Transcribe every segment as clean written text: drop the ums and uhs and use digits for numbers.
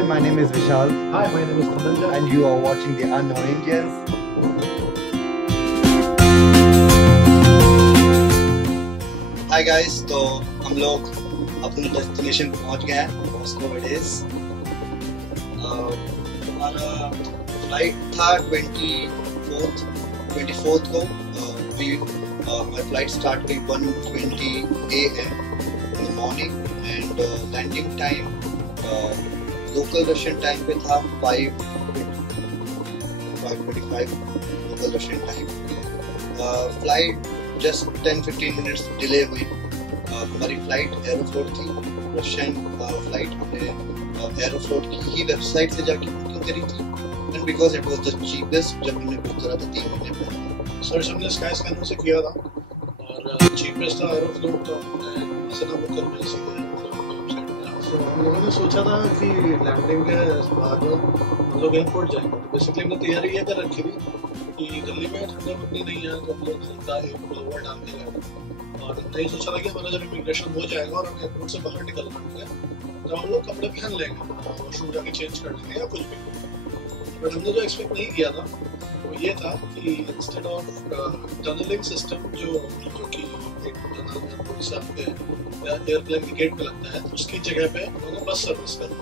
Hi, my name is Vishal. Hi, my name is Dhananjay. And you are watching The Unknown Indians. Hi guys, तो हम लोग अपने destination पहुंच गए हैं. Moscow it is. हमारा फ्लाइट था 24th को. My flight started at 1:20 AM in the morning and landing time local Russian time पे था 5:25 local Russian time. Flight just 10-15 minutes delay हुई. हमारी फ्लाइट एरोफ्लोट थी, रशियन फ्लाइट. हमने एरोफ्लोट की ही वेबसाइट से जाके बुकिंग करी थी and because it was the cheapest. जब हमने बुक करा था 3 महीने पहले. सर्च हमने स्काई स्कैनर से किया था और चीपेस्ट था एरोफ्लोट. तो हमने ऐसे ना बुक करवाई सीधे हम लोगों ने सोचा था कि लैंडिंग के बाद हम लोग एयरपोर्ट जाएंगे. तो बेसिकली हमने तैयारी ये कर रखी थी कि दिल्ली में ठंडा पड़नी नहीं है तो हम लोग हल्का एक पुलोवर डाल के गए और हमने सोचा था कि हमारा जब इमिग्रेशन हो जाएगा और हम एयरपोर्ट से बाहर निकल पाएंगे तो हम लोग कपड़े पहन लेंगे, वॉशरूम जाके चेंज कर लेंगे या कुछ भी. बट हमने जो एक्सपेक्ट नहीं किया था वो ये था कि इंस्टेड ऑफ टनलिंग सिस्टम जो कि एक टनल एयरपोर्ट से आपके एयरप्लेन के गेट पे लगता है, उसकी जगह पे उन्होंने बस सर्विस कर दी.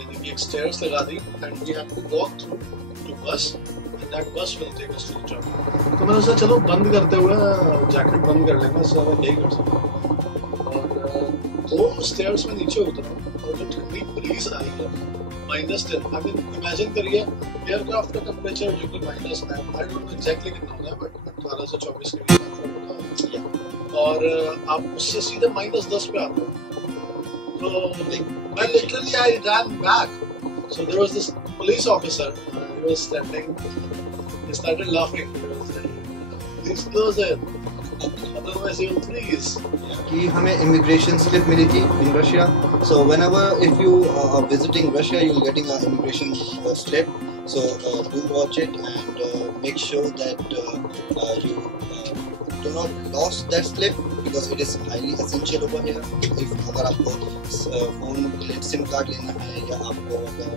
यानी कि एक स्टेयर्स लगा दी and we have to walk through to bus and that bus will take us to the job. तो मैंने सोचा चलो बंद करते हुए जैकेट बंद कर लेंगे, इससे ज़्यादा यही कर सकते. और वो स्टेयर्स में नीचे उतरा और जो ठंडी ब्रीज आई है -10. आई मीन इमेजिन करिए एयरक्राफ्ट का टेम्परेचर जो कि -9, आई डोंट नो एग्जैक्टली कितना होता है बट 12 से 24 के बीच में, और आप उससे सीधे -10 पे आते हो. तो मैं literally I ran back. So there was this police officer, he was standing, he started laughing. He was like, please close it, otherwise you will freeze. कि हमें इमिग्रेशन स्लिप मिली थी in Russia. So whenever if you are visiting Russia, you will getting an immigration slip. So do watch it and make sure that you do not lose that slip because it is highly essential over here. If अगर आपको phone SIM card लेना है या आपको अगर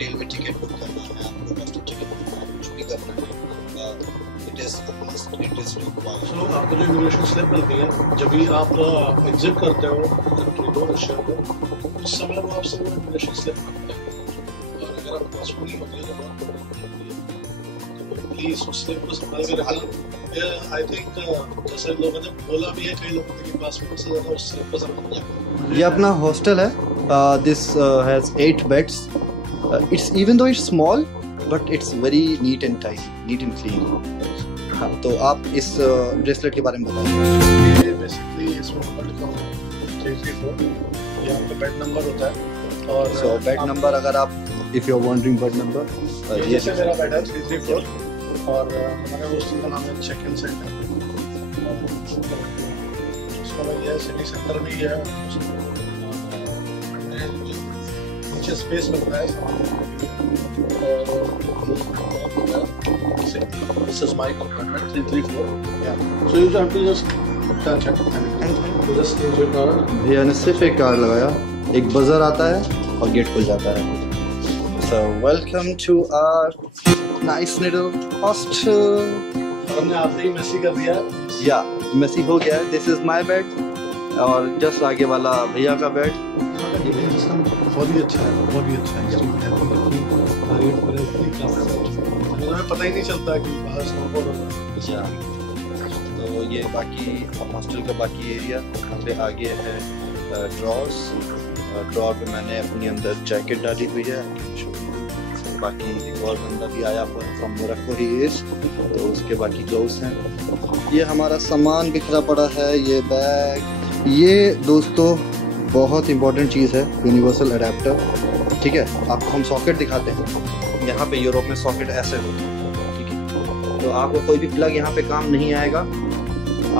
railway ticket book करना है, आपको बस टिकट बुक करना है, कुछ भी करना है, it is required. So आपको जो इमिग्रेशन स्लिप मिलती है जब भी आप एग्जिट करते हो कंट्री को, रशिया को, उस समय वो आपसे वो इमिग्रेशन स्लिप मांगते हैं. और अगर आपके पास वो नहीं होती है तो बहुत प्रॉब्लम होती है. तो प्लीज़ उस स्लिप को संभाल के रखना. आई थिंक जैसे लोगों ने बोला भी है, कई लोगों के पासपोर्ट से ज़्यादा उस स्लिप को संभाल के. ये अपना हॉस्टल है. This has 8 beds. It's even though it's small, but it's very neat and tidy, neat and clean. हाँ, तो आप इस ब्रेसलेट के बारे में बताइए. ये बेसिकली इसमें नंबर लिखा हुआ है 334. ये आपका बेड नंबर होता है. और so बेड नंबर अगर आप if you're wondering bed number, ये से मेरा बेड है 334 और हमारे हॉस्टल का नाम है चेक इन सेंटर. उसका भाई ये सिटी सेंटर भी है. नीचे स्पेस मिलता है This is my compartment 334. Yeah. So you have to just touch it and just change your card. भैया ने सिर्फ एक कार्ड लगाया, एक बजर आता है और गेट खुल जाता है. So welcome to our nice little hostel. हमने आपसे ही मैसी कर दिया. या मैसी हो गया. This is my bed और जस्ट आगे वाला भैया का बेड. बहुत ही अच्छा है, बहुत ही अच्छा है. हमें पता ही नहीं चलता कि बाहर स्नोफॉल हो रहा है. तो ये बाकी हॉस्टल का बाकी एरिया. यहाँ पे आगे है ड्रॉर्स. ड्रॉर पे मैंने अपनी अंदर जैकेट डाली हुई है. बाकी एक और बंदा भी आया हुआ है फ्रॉम मोरक्को ही इज, तो उसके बाकी क्लोथ्स हैं. ये हमारा सामान बिखरा पड़ा है. ये बैग. ये दोस्तों बहुत इंपॉर्टेंट चीज़ है, यूनिवर्सल अडेप्टर. ठीक है, आपको हम सॉकेट दिखाते हैं. यहाँ पे यूरोप में सॉकेट ऐसे होते हैं. ठीक है, तो आपको कोई भी प्लग यहाँ पे काम नहीं आएगा.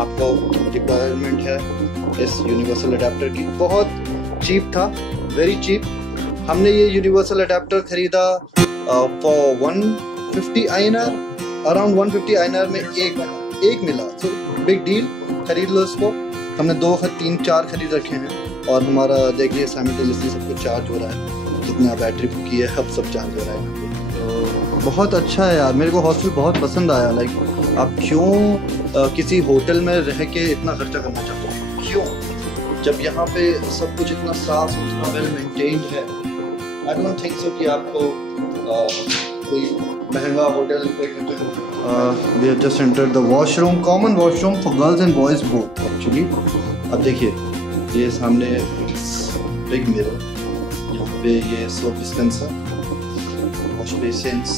आपको रिक्वायरमेंट है इस यूनिवर्सल अडेप्टर की. बहुत चीप था, वेरी चीप. हमने ये यूनिवर्सल अडेप्टर खरीदा फॉर 150 INR. अराउंड 150 INR में एक मिला. तो बिग डील, खरीद लो इसको. हमने 2, 3, 4 खरीद रखे हैं और हमारा देखिए साइमल्टेनियसली सब कुछ चार्ज हो रहा है. कितना बैटरी फूकी है, अब सब चार्ज हो रहा है यहाँ पे। तो बहुत अच्छा है यार, मेरे को हॉस्टल बहुत पसंद आया। लाइक आप क्यों किसी होटल में रह के इतना खर्चा करना चाहते हो, क्यों, जब यहाँ पे सब कुछ इतना साफ सुथरा वेल मेंटेन्ड है। आई डोंट थिंक सो कि आपको कोई महंगा होटल पे we have just entered the washroom, common washroom for girls and boys both actually. अब देखिए ये सामने बिग मिरर, यहाँ पे ये soap dispenser, wash basins,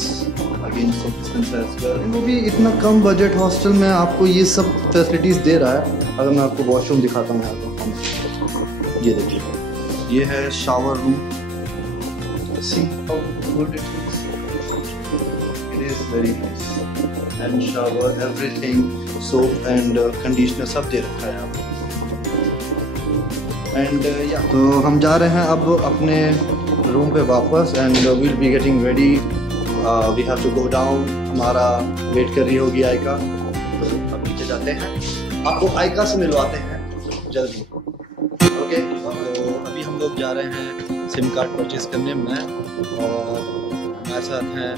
again soap dispenser as well. वो भी इतना कम बजट हॉस्टल में आपको ये सब फैसिलिटीज़ दे रहा है। अगर मैं आपको वॉशरूम दिखाता हूँ यहाँ पर, ये देखिए, ये है shower room. See how good it is. It is very nice. And shower, everything, soap and conditioner सब दे रखा है आपको। And yeah, तो हम जा रहे हैं अब अपने रूम पे वापस and we'll be getting ready. We have to go down. हमारा वेट कर रही होगी आयका, तो अब नीचे जाते हैं, आपको आयका से मिलवाते हैं जल्दी। ओके, तो अभी हम लोग जा रहे हैं सिम कार्ड परचेज करने में, और हमारे साथ हैं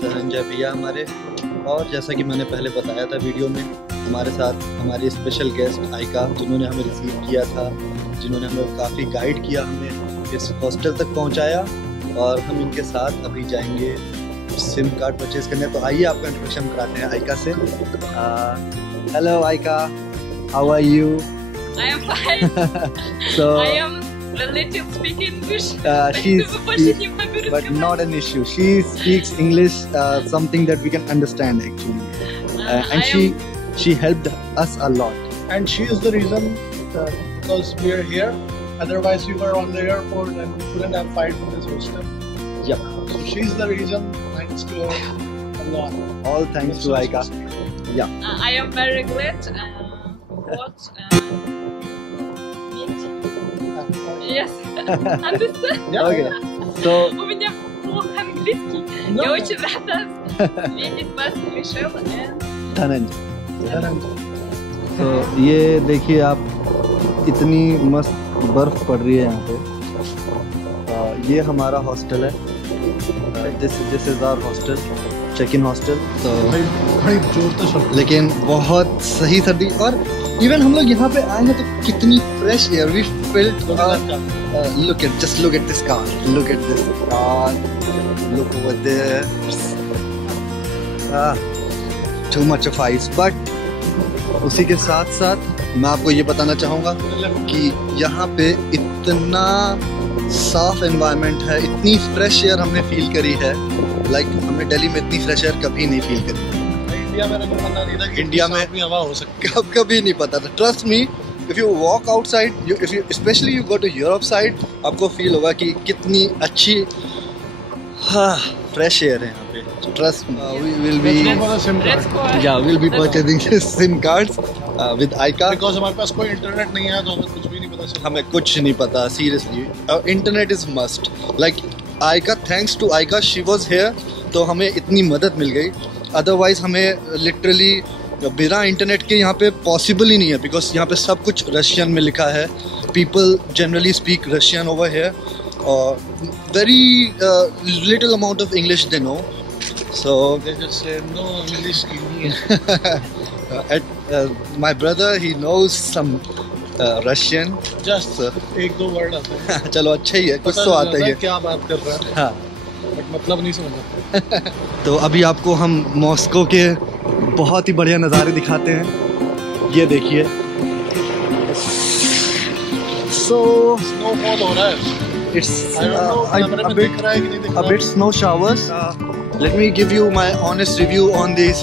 धनंजय भैया हमारे, और जैसा कि मैंने पहले बताया था वीडियो में, हमारे साथ हमारी स्पेशल गेस्ट आयका, जिन्होंने हमें रिसीव किया था, जिन्होंने हमें काफ़ी गाइड किया, हमें इस हॉस्टल तक पहुंचाया, और हम इनके साथ अभी जाएंगे सिम कार्ड परचेज करने। तो आइए आपका इंट्रोडक्शन कराते हैं आयका से। Hello Aika, how are you? I am fine. So I am relative speak English. But not an issue. She speaks English, something that we can understand actually, and she helped us a lot. And she is the reason because we are here. Otherwise, we were on the airport and we couldn't have fight for this hostel. Yep. So she's the reason. Thanks to her a lot. All thanks to Aika. Yeah. I am very glad. What? Yes. Understand? Yeah. Okay. So У меня плохо английский. Я очень рада видеть вас, Мишель. Dhananjay. तो ये देखिए आप, इतनी मस्त बर्फ पड़ रही है यहाँ पे। ये हमारा हॉस्टल है, this is our hostel, check in hostel. तो भाई जोर तो शब्द, लेकिन बहुत सही सर्दी, और इवन हम लोग यहाँ पे आए हैं तो कितनी fresh air we feeled. Look at this car, look over there, too much of ice. But उसी के साथ साथ मैं आपको ये बताना चाहूँगा कि यहाँ पे इतना साफ एनवायरनमेंट है, इतनी फ्रेश एयर हमने फील करी है। लाइक हमने दिल्ली में इतनी फ्रेश एयर कभी नहीं फील करी। इंडिया में नहीं था कि इंडिया में भी हवा हो सकती है, कभी नहीं पता था। Trust me, if you walk outside, if you specially you go to Europe side, आपको फील होगा कि कितनी अच्छी फ्रेश एयर है यहाँ पे। Trust me, we will be purchasing SIM cards with Aika, because हमारे पास कोई इंटरनेट नहीं है, तो हमें कुछ भी नहीं पता चलता। हमें कुछ नहीं पता seriously. Internet is must. Like Aika, thanks to Aika, she was here, तो हमें इतनी मदद मिल गई। अदरवाइज हमें लिटरली बिना इंटरनेट के यहाँ पे पॉसिबल ही नहीं है, बिकॉज यहाँ पे सब कुछ रशियन में लिखा है। People generally speak Russian over here, और very little amount of English they know, so They just say no English Indian. my brother, he knows some Russian. Just एक दो वर्ड आते हैं। चलो अच्छा ही है, कुछ तो आता ही है। क्या बात कर रहा है, हाँ। बट मतलब नहीं समझ। तो अभी आपको हम मॉस्को के बहुत ही बढ़िया नज़ारे दिखाते हैं। ये देखिए, स्नोफॉल हो रहा है। it's कैमरे में दिख रहा है कि नहीं दिख a रहा? bit snow showers. Let me give you my honest review on these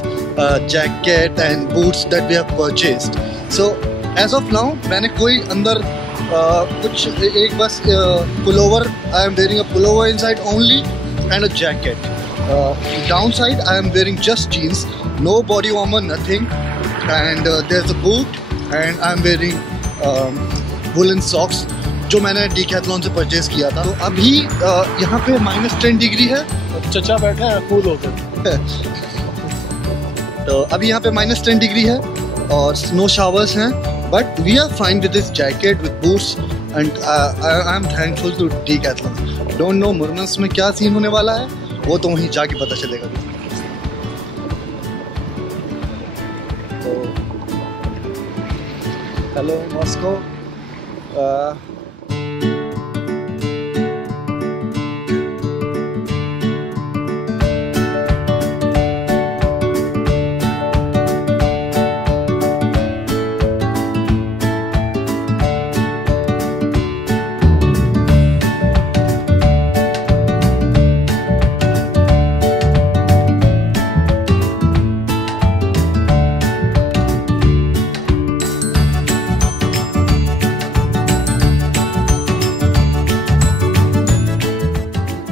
jacket and boots that we have purchased. So as of now, मैंने कोई अंदर कुछ एक बस pullover, I am wearing a pullover inside only and a jacket. Downside, I am wearing just jeans, no body warmer, nothing, and there's a boot, and I am wearing woolen socks, जो मैंने Decathlon से purchase किया था। तो अभी यहाँ पे -10 degree है। चचा बैठे हैं कूल होकर। तो अभी यहाँ पे -10 डिग्री है और स्नो शावर्स हैं, but we are fine with this jacket, with boots and I am thankful to Decathlon. Don't know Murmansk में क्या सीन होने वाला है, वो तो वहीं जाके पता चलेगा। तो हेलो मॉस्को।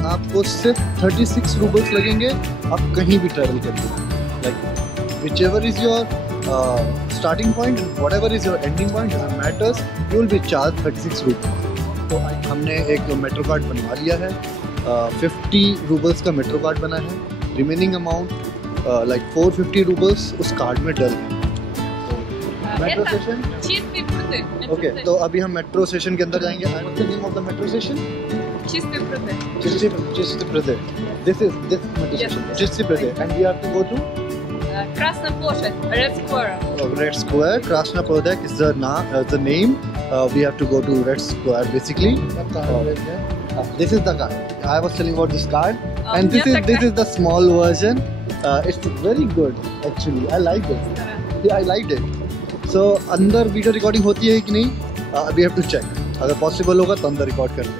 आपको सिर्फ 36 रूबल्स लगेंगे, आप कहीं भी ट्रैवल करिए। Like which ever is your starting point, what ever is your ending point, matters, you will be charge 36 roubles. तो हमने एक मेट्रो कार्ड बनवा लिया है, 50 रूबल्स का मेट्रो कार्ड बना है। रिमेनिंग अमाउंट लाइक 450 रूबल्स उस कार्ड में डल है। Metro station Чистые пруды. ओके, तो अभी हम मेट्रो स्टेशन के अंदर जाएंगे। What's the name of the metro station? Чистые пруды. Чистые пруды. This metro station. Чистые пруды. And we have to go to Красная площадь, Red Square. Red Square. Krasna Podak is the name. We have to go to Red Square basically. This is the card. I was telling about this card, and this is the small version. It's very good actually. I like it. Yeah, I liked it. So अंदर video recording होती है कि नहीं? We have to check. अगर possible होगा तो अंदर record कर लें।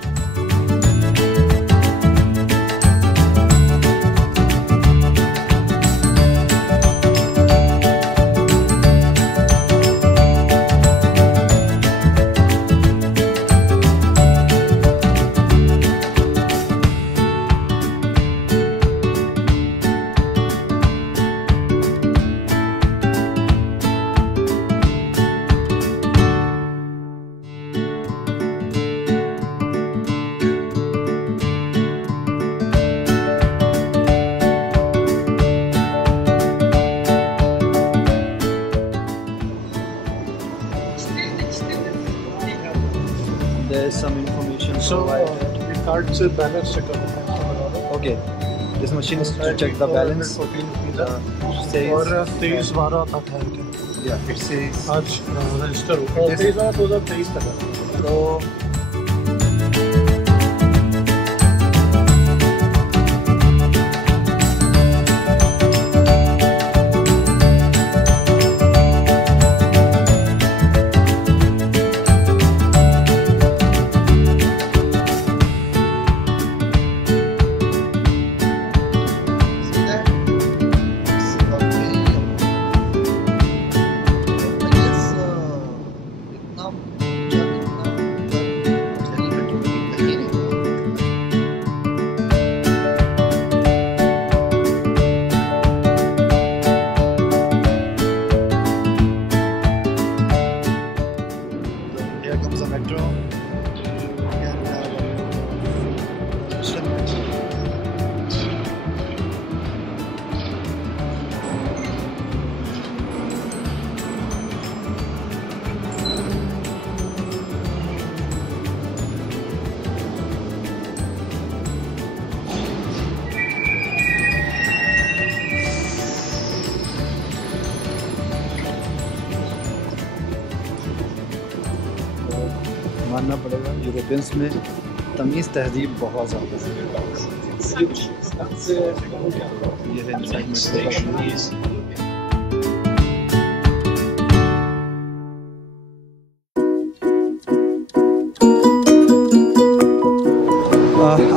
There's some information. So provided. the card से balance check करना है। Okay, this machine is to check the balance. Says और 23/12 तक है क्या? yeah, it says आज रजिस्टर हुआ 23/12 तक है। so मानना पड़ेगा यूरोपियंस में तमीज़ तहजीब बहुत ज़्यादा है। ये है इनसाइड मेट्रो का view.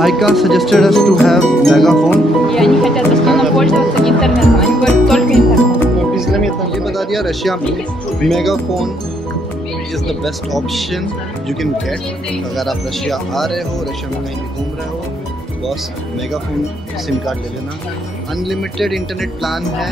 Aika suggested us to have megaphone. И они хотят в основном пользоваться интернетом. Они говорят только интернет. ये बता दिया रशिया में megaphone is the best option you can get. अगर आप रशिया आ रहे हो, रशिया में कहीं भी घूम रहे हो, बस मेगाफोन सिम कार्ड ले लेना। अनलिमिटेड इंटरनेट प्लान है,